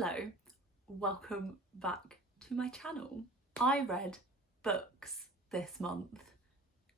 Hello, welcome back to my channel. I read books this month.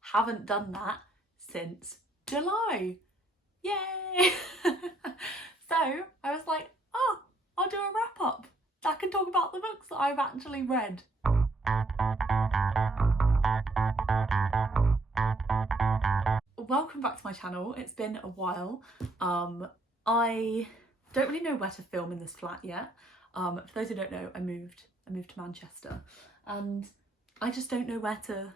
Haven't done that since July. Yay! So I was like, oh, I'll do a wrap up. I can talk about the books that I've actually read. Welcome back to my channel. It's been a while. I don't really know where to film in this flat yet. For those who don't know, I moved to Manchester, and I just don't know where to.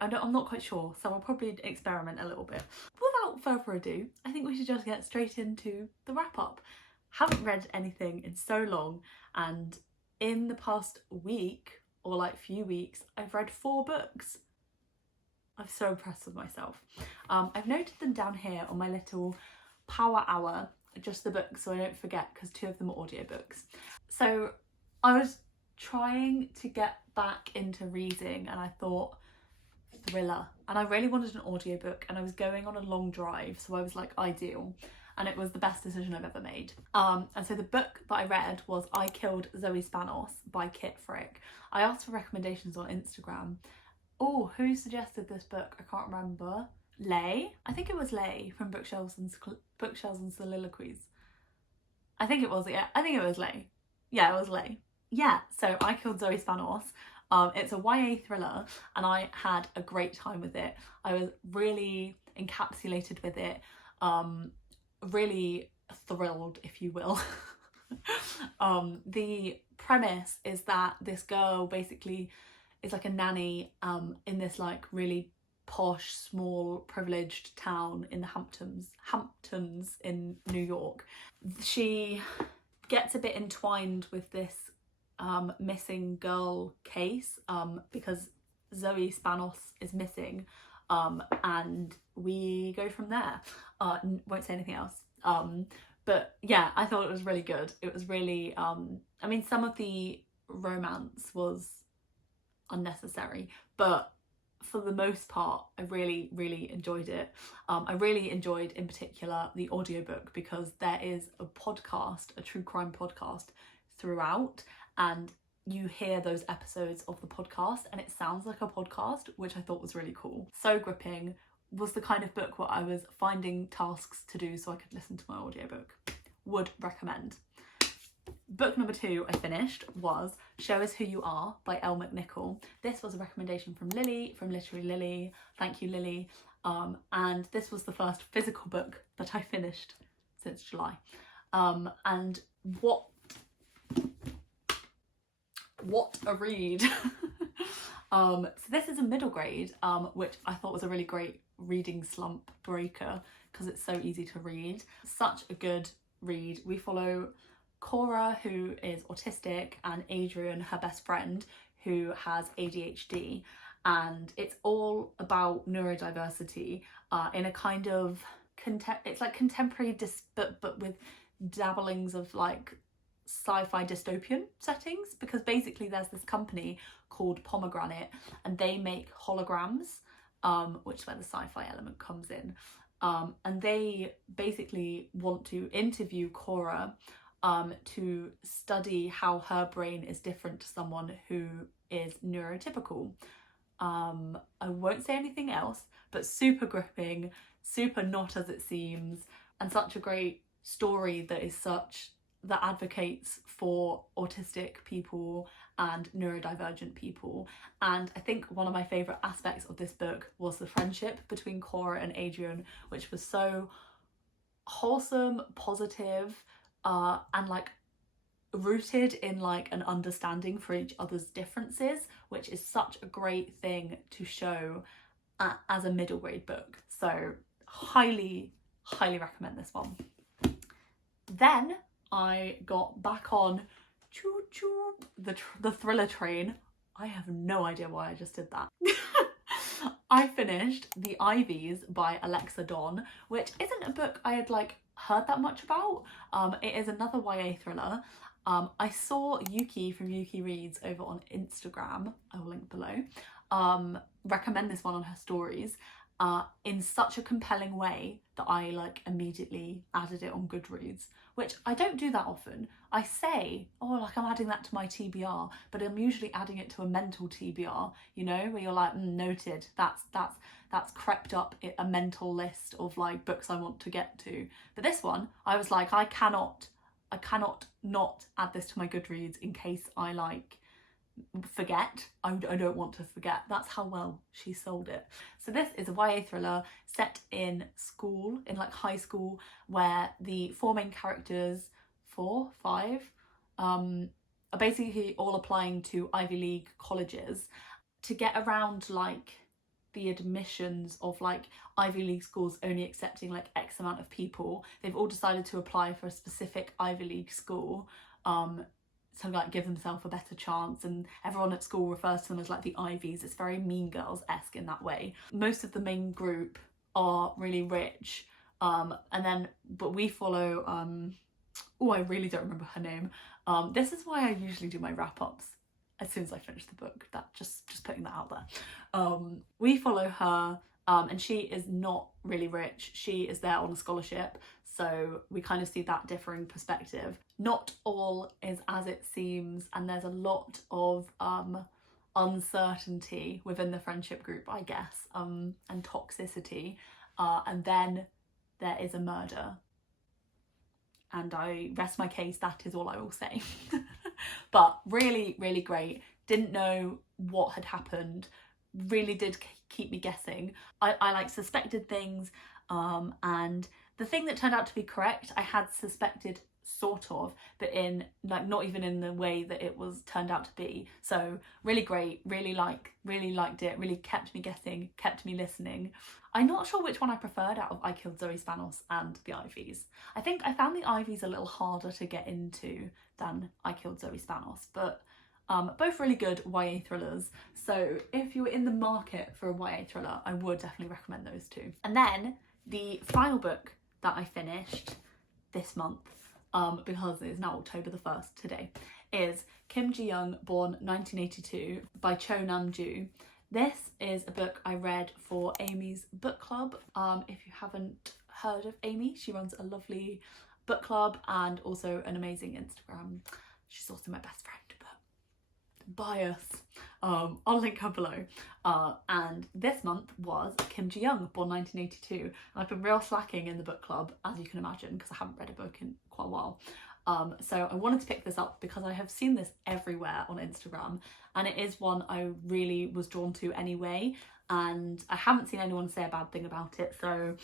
I'm not quite sure, so I'll probably experiment a little bit. Without further ado, I think we should just get straight into the wrap up. Haven't read anything in so long, and in the past week or like few weeks, I've read 4 books. I'm so impressed with myself. I've noted them down here on my little power hour, just the books so I don't forget, because 2 of them are audiobooks. So I was trying to get back into reading and I thought thriller, and I really wanted an audiobook, and I was going on a long drive, so I was like ideal, and it was the best decision I've ever made. And so the book that I read was I Killed Zoe Spanos by Kit Frick. I asked for recommendations on Instagram. Oh, who suggested this book? I can't remember. Lay? I think it was Lay from Bookshelves and Soliloquies. I think it was, yeah. I think it was Lay. Yeah, it was Lay. Yeah, so I Killed Zoe Spanos. It's a YA thriller, and I had a great time with it. I was really encapsulated with it. Really thrilled, if you will. The premise is that this girl basically is like a nanny in this like really posh, small, privileged town in the Hamptons in New York. She gets a bit entwined with this missing girl case because Zoe Spanos is missing, and we go from there. Won't say anything else. But yeah, I thought it was really good. It was really, I mean, some of the romance was unnecessary, but for the most part I really enjoyed it. I really enjoyed in particular the audiobook, because there is a podcast, a true crime podcast throughout, and you hear those episodes of the podcast and it sounds like a podcast, which I thought was really cool. So gripping. Was the kind of book where I was finding tasks to do so I could listen to my audiobook. Would recommend. Book number 2 I finished was Show Us Who You Are by Elle McNicoll. This was a recommendation from Lily, from Literary Lily. Thank you, Lily. And this was the first physical book that I finished since July. And what a read. So this is a middle grade, which I thought was a really great reading slump breaker, because it's so easy to read. Such a good read. We follow Cora, who is autistic, and Adrian, her best friend, who has ADHD, and it's all about neurodiversity in a kind of it's like contemporary but with dabblings of like sci-fi dystopian settings, because basically there's this company called Pomegranate and they make holograms, which is where the sci-fi element comes in, and they basically want to interview Cora to study how her brain is different to someone who is neurotypical. I won't say anything else, but super gripping, super not as it seems, and such a great story that advocates for autistic people and neurodivergent people. And I think one of my favourite aspects of this book was the friendship between Cora and Adrian, which was so wholesome, positive, and like rooted in like an understanding for each other's differences, which is such a great thing to show as a middle grade book. So highly recommend this one. Then I got back on the thriller train. I have no idea why I just did that. I finished The Ivies by Donne, which isn't a book I had like heard that much about. It is another YA thriller. I saw Yuki from Yuki Reads over on Instagram, I will link below, recommend this one on her stories in such a compelling way that I like immediately added it on Goodreads, which I don't do that often. I say, oh, like I'm adding that to my TBR, but I'm usually adding it to a mental TBR, you know, where you're like, noted, that's crept up a mental list of like books I want to get to. But this one, I was like, I cannot not add this to my Goodreads in case I like forget. I don't want to forget. That's how well she sold it. So this is a YA thriller set in school, in like high school, where the four main characters, five, are basically all applying to Ivy League colleges to get around like the admissions of like Ivy League schools only accepting like X amount of people. They've all decided to apply for a specific Ivy League school to like give themselves a better chance, and everyone at school refers to them as like the Ivies. It's very Mean Girls-esque in that way. Most of the main group are really rich, but we follow I really don't remember her name. This is why I usually do my wrap-ups as soon as I finish the book. That just putting that out there. We follow her, and she is not really rich. She is there on a scholarship, so we kind of see that differing perspective. Not all is as it seems, and there's a lot of uncertainty within the friendship group, I guess, and toxicity, and then there is a murder. And I rest my case, that is all I will say. But really, really great. Didn't know what had happened. Really did keep me guessing. I like suspected things, and the thing that turned out to be correct, I had suspected sort of, but in like not even in the way that it was turned out to be. So really great, really liked it, really kept me guessing, kept me listening. I'm not sure which one I preferred out of I Killed Zoe Spanos and the Ivies. I think I found the Ivies a little harder to get into than I Killed Zoe Spanos, but both really good YA thrillers. So if you're in the market for a YA thriller, I would definitely recommend those two. And then the final book that I finished this month, because it is now October the 1st today, is Kim Ji-young, born 1982, by Nam-Joo. This is a book I read for Amy's book club. If you haven't heard of Amy, she runs a lovely book club and also an amazing Instagram. She's also my best friend, but bias. I'll link her below. And this month was Kim Ji-young, born 1982. And I've been real slacking in the book club, as you can imagine, because I haven't read a book in quite a while. So I wanted to pick this up because I have seen this everywhere on Instagram, and it is one I really was drawn to anyway, and I haven't seen anyone say a bad thing about it, so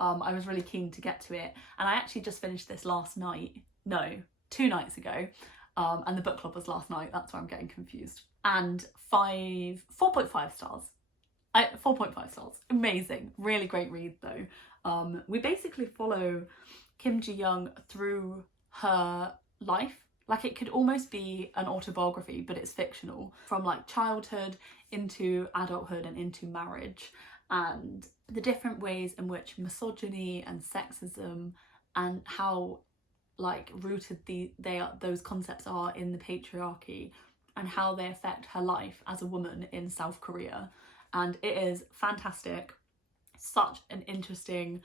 I was really keen to get to it. And I actually just finished this last night, no, 2 nights ago, and the book club was last night, that's why I'm getting confused. And 4.5 stars. 4.5 stars, amazing, really great read though. We basically follow Kim Ji-young through her life. Like, it could almost be an autobiography, but it's fictional, from like childhood into adulthood and into marriage, and the different ways in which misogyny and sexism and how like rooted those concepts are in the patriarchy, and how they affect her life as a woman in South Korea. And it is fantastic. Such an interesting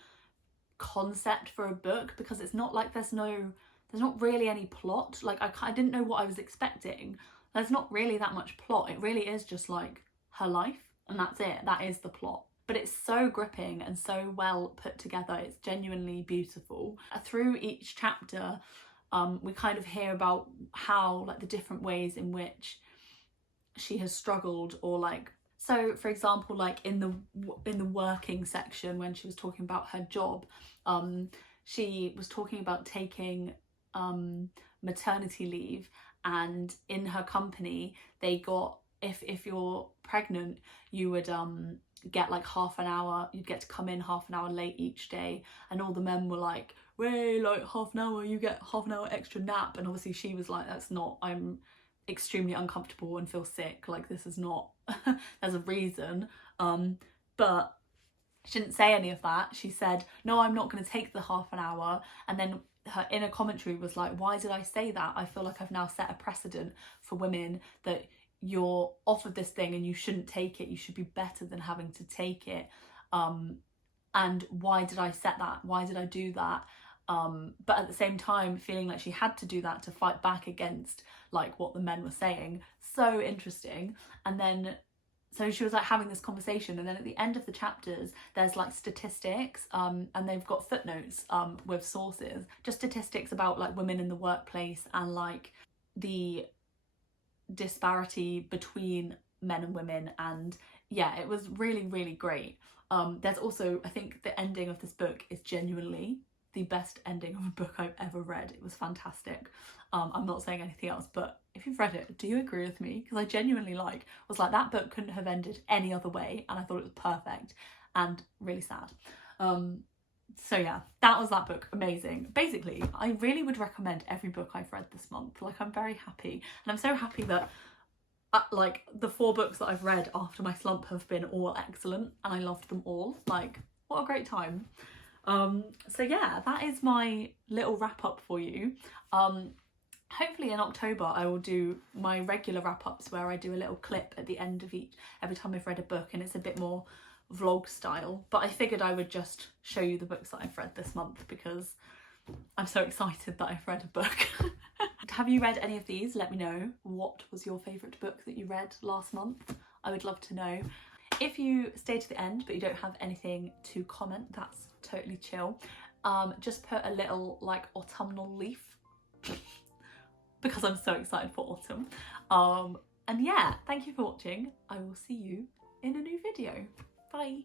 concept for a book, because it's not like there's not really any plot. Like I didn't know what I was expecting. There's not really that much plot. It really is just like her life, and that's it. That is the plot. But it's so gripping and so well put together. It's genuinely beautiful. Through each chapter, we kind of hear about how like the different ways in which she has struggled, or like, so for example, like in the working section, when she was talking about her job, she was talking about taking maternity leave, and in her company they got, if you're pregnant, you would get like half an hour, you'd get to come in half an hour late each day, and all the men were like, way, like half an hour, you get half an hour extra nap. And obviously she was like, that's not, I'm extremely uncomfortable and feel sick, like this is not there's a reason. But she didn't say any of that. She said, no, I'm not going to take the half an hour. And then her inner commentary was like, why did I say that? I feel like I've now set a precedent for women that you're offered this thing and you shouldn't take it. You should be better than having to take it. And why did I set that? Why did I do that? but at the same time feeling like she had to do that to fight back against like what the men were saying. So interesting. And then so she was like having this conversation, and then at the end of the chapters there's like statistics, and they've got footnotes with sources, just statistics about like women in the workplace and like the disparity between men and women. And yeah, it was really, really great. There's also, I think the ending of this book is genuinely the best ending of a book I've ever read. It was fantastic. I'm not saying anything else, but if you've read it, do you agree with me? Because I genuinely was like, that book couldn't have ended any other way, and I thought it was perfect and really sad. So yeah, that was that book. Amazing. Basically, I really would recommend every book I've read this month. Like, I'm very happy, and I'm so happy that like the 4 books that I've read after my slump have been all excellent, and I loved them all. Like, what a great time. So yeah, that is my little wrap up for you. Hopefully in October I will do my regular wrap-ups where I do a little clip at the end of every time I've read a book, and it's a bit more vlog style, but I figured I would just show you the books that I've read this month because I'm so excited that I've read a book. Have you read any of these? Let me know. What was your favourite book that you read last month? I would love to know. If you stay to the end but you don't have anything to comment, that's totally chill. Just put a little like autumnal leaf because I'm so excited for autumn. And yeah, thank you for watching. I will see you in a new video. Bye.